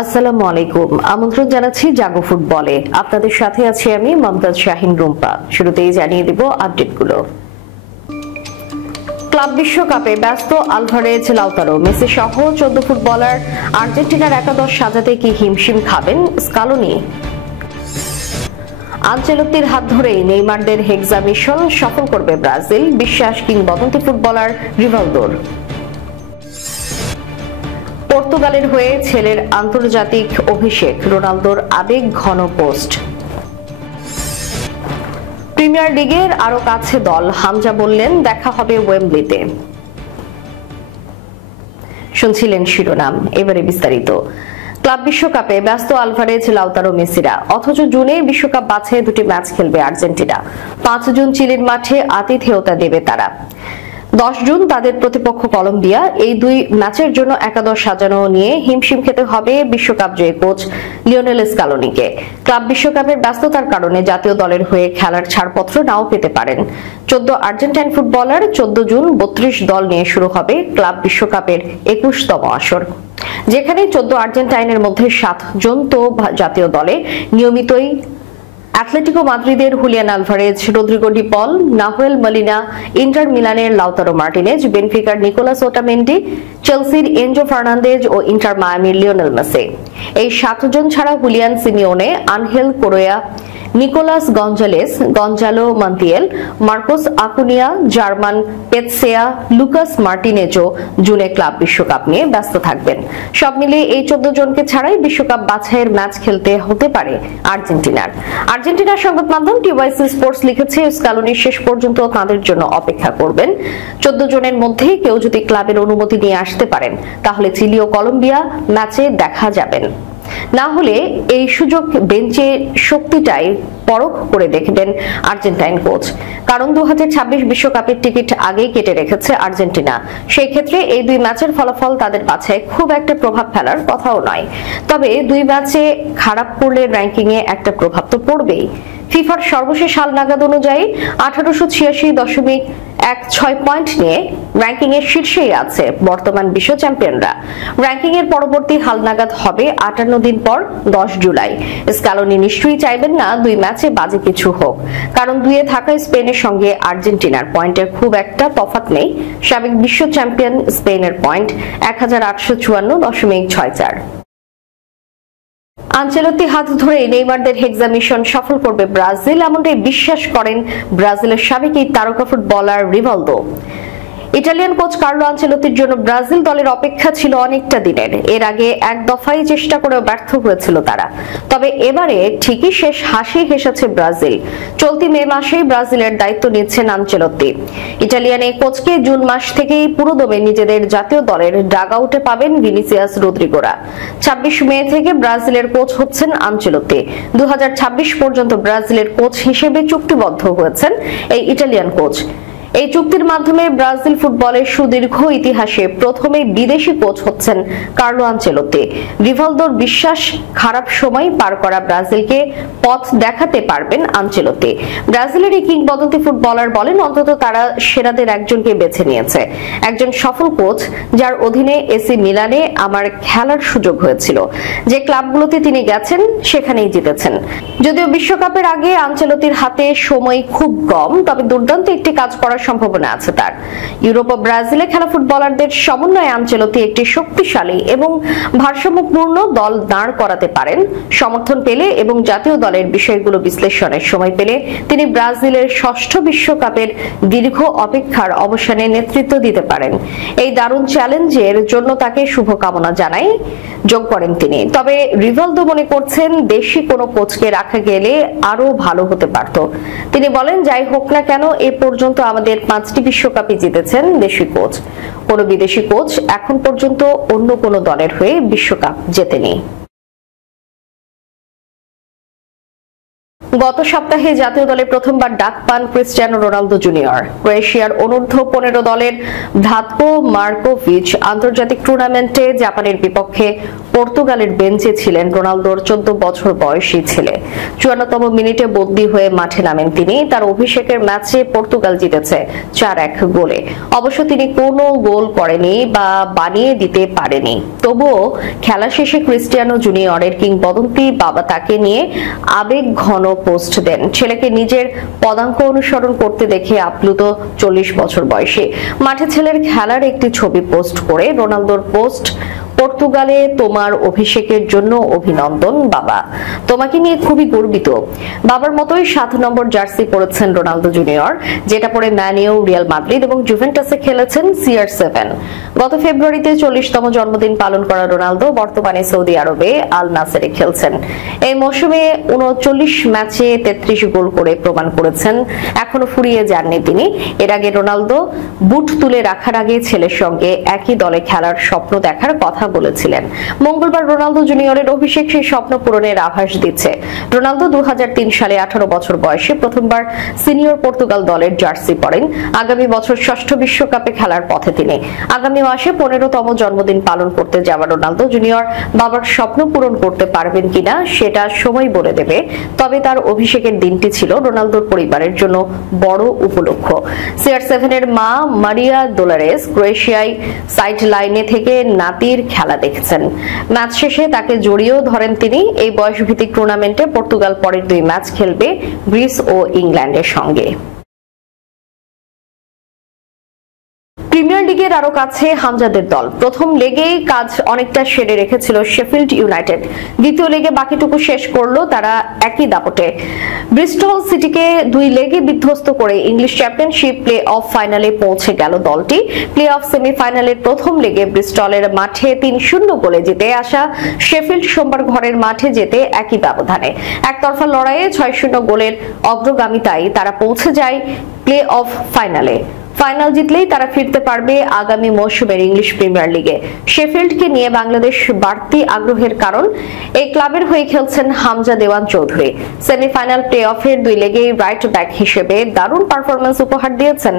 আসসালামু আলাইকুম। আমন্ত্রণ জানাচ্ছি জাগো ফুটবলে। আপনাদের সাথে আছি আমি মমতাজ শাহিন রুম্পা। শুরুতেই জানিয়ে দিব আপডেটগুলো। ক্লাব বিশ্বকাপে ব্যস্ত আলভারেজ, লাউতারো, মেসি সহ 14 ফুটবলার আর্জেন্টিনার একাদশ সাজাতে কি হিমশিম খাবেন স্কালোনি? আনচেলত্তির হাত ধরেই নেইমারদের হেক্সা মিশন সফল করবে ব্রাজিল, বিশ্বাস কিংবদন্তি ফুটবলার রিভালদোর। পর্তুগালের হয়ে ছেলের আন্তর্জাতিক অভিষেক, রোনালদোর আবেগ ঘন পোস্ট। প্রিমিয়ার লিগের আরো কাছে দল, হামজা বললেন দেখা হবে ওয়েম্বলিতে। শুনছিলেন শিরোনাম, এবারে বিস্তারিত। ক্লাব বিশ্বকাপে ব্যস্ত আলভারেজ, লাউতারো, মেসিরা, অথচ জুনে বিশ্বকাপ বাছাইয়ে দুটি ম্যাচ খেলবে আর্জেন্টিনা। 5 জুন চিলির মাঠে আতিথেয়তা দেবে তারা। 10 জুন তাদের প্রতিপক্ষ কলম্বিয়া। এই দুই ম্যাচের জন্য একাদশ সাজানো নিয়ে হিমশিম খেতে হবে বিশ্বকাপ জয়ী কোচ লিওনেল স্কালোনিকে। ক্লাব বিশ্বকাপের ব্যস্ততার কারণে জাতীয় দলের হয়ে খেলার ছাড়পত্র নাও পেতে পারেন। 14 আর্জেন্টাইন ফুটবলার। 14 জুন 32 দল নিয়ে শুরু হবে ক্লাব বিশ্বকাপের 21তম আসর, যেখানে 14 আর্জেন্টাইনের মধ্যে 7 জন তো জাতীয় দলে নিয়মিতই। অ্যাটলেটিকো মাদ্রিদের Julian Alvarez, Rodrigo De Paul, Nahuel Molina, Inter মিলানের লাউতারো মার্টিনেজ, বেনফিকার নিকোলাস ওটামেন্ডি, চেলসির এনজো ফার্নান্দেজ ও ইন্টার মায়ামির লিওনেল মেসি। এই 7 জন ছাড়া Julian Simeone, Angel Correa, Nicolas Gonzalez, Gonzalo Montiel, Marcos Acuna, German পেতসেয়া, লুকাস মার্টিনেজও জুনে ক্লাব বিশ্বকাপ নিয়ে ব্যস্ত থাকবেন। সব মিলিয়ে এই 14 জনকে ছাড়াই বিশ্বকাপ বাছাইয়ের ম্যাচ খেলতে হতে পারে আর্জেন্টিনার সংবাদ মাধ্যম টিওয়াইসি স্পোর্টস লিখেছে, স্কালোনি শেষ পর্যন্ত তাদের জন্য অপেক্ষা করবেন। 14 জনের মধ্যে কেউ যদি ক্লাবের অনুমতি নিয়ে আসতে পারেন, তাহলে চিলি ও কলম্বিয়া ম্যাচে দেখা যাবেন। না হলে এই সুযোগ বেঞ্চে শক্তিটাই পরখ করে দেখবেন আর্জেন্টাইন কোচ। কারণ 2026 বিশ্বকাপের টিকিট আগেই কেটে রেখেছে আর্জেন্টিনা। সেই ক্ষেত্রে এই দুই ম্যাচের ফলাফল তাদের কাছে খুব একটা প্রভাব ফেলার কথাও নয়। তবে দুই ম্যাচে খারাপ করলে র্যাঙ্কিং এ একটা প্রভাব তো পড়বেই। ফিফার সর্বশেষ হালনাগাদ অনুযায়ী 1886.16 পয়েন্ট নিয়ে র্যাঙ্কিং এর শীর্ষেই আছে বর্তমান বিশ্ব চ্যাম্পিয়নরা। র্যাঙ্কিং এর পরবর্তী হালনাগাদ হবে 58 দিন পর 10 জুলাই। স্কালোনি নিশ্চয়ই চাইবেন না দুই ম্যাচে বাজে কিছু হোক, কারণ দুইয়ে থাকা স্পেনের সঙ্গে আর্জেন্টিনার পয়েন্টের খুব একটা তফাৎ নেই। সাবেক বিশ্ব চ্যাম্পিয়ন স্পেনের পয়েন্ট 1854.64। আনচেলত্তি হাত ধরে নেইমারদের হেক্সা মিশন সফল করবে ব্রাজিল, এমনটাই বিশ্বাস করেন ব্রাজিলের সাবেক এই তারকা footballer Rivaldo. Italian coach Carlo আনচেলত্তির জন্য ব্রাজিল দলের অপেক্ষা ছিল অনেকটা দিনের। এর আগে এক দফায় চেষ্টা করেও ব্যর্থ হয়েছিল তারা। তবে এবারে ঠিকই শেষ হাসি হেসেছে ব্রাজিল। চলতি মে মাসেই ব্রাজিলের দায়িত্ব নিচ্ছেন আনচেলত্তি। ইটালিয়ান এই কোচকে জুন মাস থেকেই পুরোদমে নিজেদের জাতীয় দলের ডাগ আউটে পাবেন ভিনিসিয়াস রদ্রিগোরা। 26 মে থেকে ব্রাজিলের কোচ হচ্ছেন আনচেলত্তি। 2026 পর্যন্ত ব্রাজিলের কোচ হিসেবে চুক্তিবদ্ধ হয়েছেন এই ইটালিয়ান কোচ। এই চুক্তির মাধ্যমে ব্রাজিল ফুটবলের সুদীর্ঘ ইতিহাসে প্রথমে বিদেশি কোচ হচ্ছেন কার্লো আনচেলত্তি। রিভালদোর বিশ্বাস, খারাপ সময় পার করা ব্রাজিলকে পথ দেখাতে পারবেন আনচেলত্তি। ব্রাজিলের এই কিংবদন্তি ফুটবলার বলেন, অন্তত তারা সেরাদের একজনকে বেছে নিয়েছে, একজন সফল কোচ যার অধীনে এসি মিলানে আমার খেলার সুযোগ হয়েছিল। যে ক্লাবগুলোতে তিনি গেছেন সেখানেই জিতেছেন। যদিও বিশ্বকাপের আগে আনচেলত্তির হাতে সময় খুব কম, তবে দুর্দান্ত একটি কাজ করার সম্ভাবনা আছে তার। ইউরোপ ও ব্রাজিলে খেলা ফুটবলারদের সমন্বয়ে আনচেলত্তি একটি শক্তিশালী এবং ভারসাম্যপূর্ণ দল দাঁড় করাতে পারেন। সমর্থন পেলে এবং জাতীয় দলের বিষয়গুলো বিশ্লেষণের সময় পেলে তিনি ব্রাজিলের 6ষ্ঠ বিশ্বকাপের দীর্ঘ অপেক্ষার অবসানে নেতৃত্ব দিতে পারেন। এই দারুণ চ্যালেঞ্জের জন্য তাকে শুভকামনা জানাই, যোগ করেন তিনি। তবে রিভালদো মনে করছেন দেশি কোনো কোচকে রাখা গেলে আরো ভালো হতে পারত। তিনি বলেন, যাই হোক না কেন এ পর্যন্ত আমাদের 5টি বিশ্বকাপই জিতেছেন দেশি কোচ। কোন বিদেশি কোচ এখন পর্যন্ত অন্য কোন দলের হয়ে বিশ্বকাপ জেতেনি। গত সপ্তাহে জাতীয় দলে প্রথমবার ডাক পান ক্রিস্টিয়ানো রোনালদো জুনিয়র। ক্রোয়েশিয়ার অনূর্ধ্ব 15 দলের ভ্লাতকো মার্কোভিচ আন্তর্জাতিক টুর্নামেন্টে জাপানের বিপক্ষে পর্তুগালের বেঞ্চে ছিলেন রোনালদোর 14 বছর বয়সী ছেলে। 54তম মিনিটে বদলি হয়ে মাঠে নামেন তিনি। তার অভিষেকের ম্যাচে পর্তুগাল জিতেছে 4-1 গোলে। অবশ্য তিনি কোনো গোল করেনি বা বানিয়ে দিতে পারেনি। তবুও খেলা শেষে ক্রিস্টিয়ানো জুনিয়রের কিংবদন্তি বাবা তাকে নিয়ে আবেগ ঘন পোস্ট দেন। ছেলেকে নিজের পদাঙ্ক অনুসরণ করতে দেখে আপ্লুত 40 বছর বয়সী। মাঠে ছেলের খেলার একটি ছবি পোস্ট করে রোনালদোর পোস্ট, পর্তুগালে তোমার অভিষেকের জন্য অভিনন্দন বাবা, তোমাকে নিয়ে খুবই গর্বিত। বাবার মতোই 7 নম্বর জার্সি পরেছেন রোনালদো জুনিয়র, যেটা পরে ম্যান ইউ, রিয়াল মাদ্রিদ এবং জুভেন্টাসে খেলেছেন CR7। গত ফেব্রুয়ারিতে 40তম জন্মদিন পালন করা রোনালদো বর্তমানে সৌদি আরবে আল নাসেরে খেলছেন। এই মৌসুমে 39 ম্যাচে 33 গোল করে প্রমাণ করেছেন, এখনো ফুরিয়ে যাননি তিনি। এর আগে রোনালদো বুট তুলে রাখার আগে ছেলের সঙ্গে একই দলে খেলার স্বপ্ন দেখার কথা বলেছিলেন। মঙ্গলবার রোনালদো জুনিয়রের অভিষেক সেই স্বপ্ন পূরণের আভাস দিচ্ছে। রোনালদো 2003 সালে 18 বছর বয়সে প্রথমবার সিনিয়র পর্তুগাল দলের জার্সি পরেন। আগামী বছর 6ষ্ঠ বিশ্বকাপে খেলার পথে তিনি। আগামী মাসে 15তম জন্মদিন পালন করতে যাওয়া রোনালদো জুনিয়র বাবার স্বপ্ন পূরণ করতে পারবেন কিনা সেটা সময় বলে দেবে। তবে তার অভিষেকের দিনটি ছিল রোনালদোর পরিবারের জন্য বড় উপলক্ষ। CR7 এর মা মারিয়া ডোলারেস ক্রোয়েশিয়ায় সাইড লাইনে থেকে নাতির খেলা দেখছেন। ম্যাচ শেষে তাকে জড়িয়েও ধরেন তিনি। এই বয়সভিত্তিক টুর্নামেন্টে পর্তুগাল পরের 2 ম্যাচ খেলবে গ্রিস ও ইংল্যান্ডের সঙ্গে। প্রিমিয়ার লিগের আরো কাছে হামজাদের দল। প্রথম লেগেই কাজ অনেকটা সেরে রেখেছিল শেফিল্ড ইউনাইটেড। দ্বিতীয় লেগে বাকিটুকু শেষ করলো তারা একই দাপটে। ব্রিস্টল সিটিকে 2 লেগে বিধ্বস্ত করে ইংলিশ চ্যাম্পিয়নশিপ প্লে অফ ফাইনালে পৌঁছে গেল দলটি। প্লে অফ সেমিফাইনালের প্রথম লেগে ব্রিস্টলের মাঠে 3-0 গোলে জিতে আসা শেফিল্ড সোমবার ঘরের মাঠে যেতে একই ব্যবধানে একতরফা লড়াইয়ে 6-0 গোলের অগ্রগামিতায় তারা পৌঁছে যায় প্লে অফ ফাইনালে। ফাইনাল জিতলেই তারা ফিরতে পারবে আগামী মৌসুমের ইংলিশ প্রিমিয়ার লিগে। শেফিল্ডকে নিয়ে বাংলাদেশ বাড়তি আগ্রহের কারণ এই ক্লাবের হয়ে খেলছেন হামজা দেওয়ান চৌধুরী। সেমিফাইনাল প্লে অফের 2 লেগেই রাইট ব্যাক হিসেবে দারুণ পারফরম্যান্স উপহার দিয়েছেন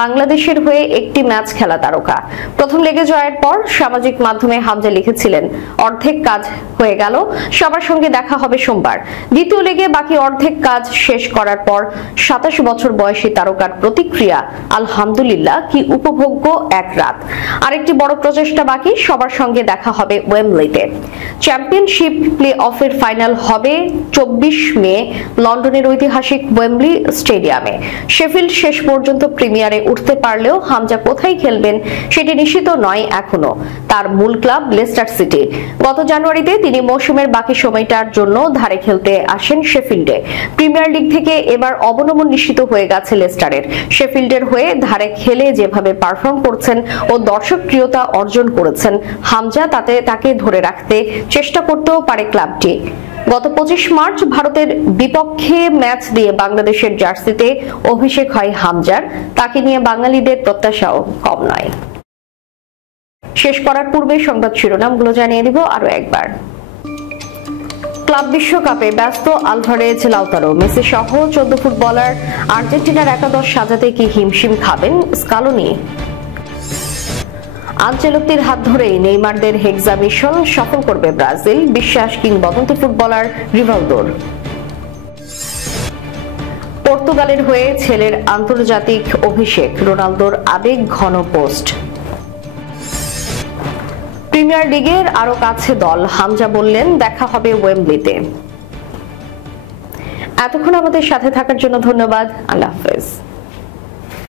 বাংলাদেশের হয়ে একটি ম্যাচ খেলা তারকা। প্রথম লেগে জয়ের পর সামাজিক মাধ্যমে হামজা লিখেছিলেন, অর্ধেক কাজ হয়ে গেল, সবার সঙ্গে দেখা হবে সোমবার। দ্বিতীয় লেগে বাকি অর্ধেক কাজ শেষ করার পর 27 বছর বয়সী তারকার প্রতিক্রিয়া, আলহামদুলিল্লাহ, কি উপভোগ্য এক রাত। আরেকটি বড় প্রচেষ্টা বাকি, সবার সঙ্গে দেখা হবে ওয়েম্বলিতে। চ্যাম্পিয়নশিপ প্লে অফের ফাইনাল হবে 24 মে লন্ডনের ঐতিহাসিক ওয়েম্বলি স্টেডিয়ামে। শেফিল্ড শেষ পর্যন্ত প্রিমিয়ারে উঠতে পারলেও হামজা কোথায় খেলবেন সেটি নিশ্চিত নয় এখনো। তার মূল ক্লাব লেস্টার সিটি। গত জানুয়ারিতে তিনি মৌসুমের বাকি সময়টার জন্য ধারে খেলতে আসেন শেফিল্ডে। প্রিমিয়ার লিগ থেকে এবার অবনমন নিশ্চিত হয়ে গেছে লেস্টারের। শেফিল্ডের হয়ে ধারে খেলে যেভাবে পারফর্ম করছেন ও দর্শকপ্রিয়তা অর্জন করেছেন হামজা, তাতে তাকে ধরে রাখতে চেষ্টা করতেও পারে ক্লাবটি। গত 25 মার্চ ভারতের বিপক্ষে ম্যাচ দিয়ে বাংলাদেশের জার্সিতে অভিষেক হয় হামজার। তাকে নিয়ে বাঙালিদের প্রত্যাশাও কম নয়। শেষ করার পূর্বে সংবাদ শিরোনামগুলো জানিয়ে দিব আরো একবার। ক্লাব বিশ্বকাপে ব্যস্ত আলভারেজ, লাউতারো, মেসি সহ 14 ফুটবলার আর্জেন্টিনার একাদশ সাজাতে কি হিমশিম খাবেন স্কালোনি? আনচেলত্তির হাত ধরেই নেইমারদের হেক্সা মিশন সফল করবে ব্রাজিল, বিশ্বাস কিংবদন্তি ফুটবলার রিভালদোর। পর্তুগালের হয়ে ছেলের আন্তর্জাতিক অভিষেক, রোনালদোর আবেগ ঘন পোস্ট। প্রিমিয়ার লিগের আরো কাছে দল, হামজা বললেন দেখা হবে ওয়েম্বলিতে। এতক্ষণ আমাদের সাথে থাকার জন্য ধন্যবাদ। আল্লাহ হাফেজ।